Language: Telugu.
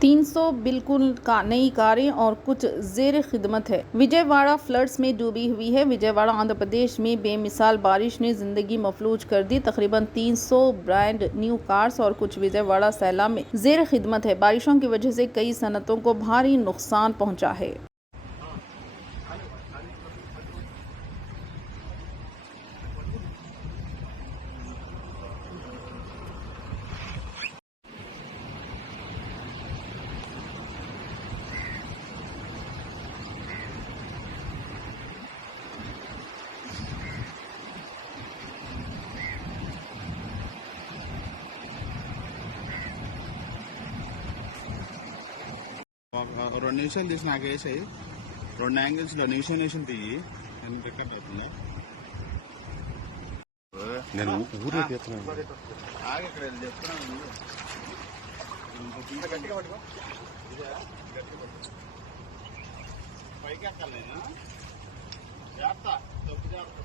300 बिल्कुल नई कारें और कुछ जेर खिदमत है। विजयवाड़ा फ्लड्स में डूबी हुई है। विजयवाड़ा आंध्र प्रदेश में बेमिसाल बारिश ने जिंदगी मफलूज कर दी। तकरीबन 300 ब्रांड न्यू कार्स और कुछ विजयवाड़ा सैलाब में जेर खिदमत है। बारिशों की वजह से कई सनतों को भारी नुकसान पहुंचा है। రెండు నిమిషాలు తీసి నాకు వేసాయి. 2 యాంగిల్స్లో నిమిషం తీయి. నేను రికార్డ్ అవుతుందా? నేను ఊరే తీస్తున్నాను. ఆగి ఇక్కడ చెప్తున్నాను. గట్టిగా పట్టుకో. పైకి ఎక్కాలి నేను. జాగ్రత్త. తప్పు జాగ్రత్త.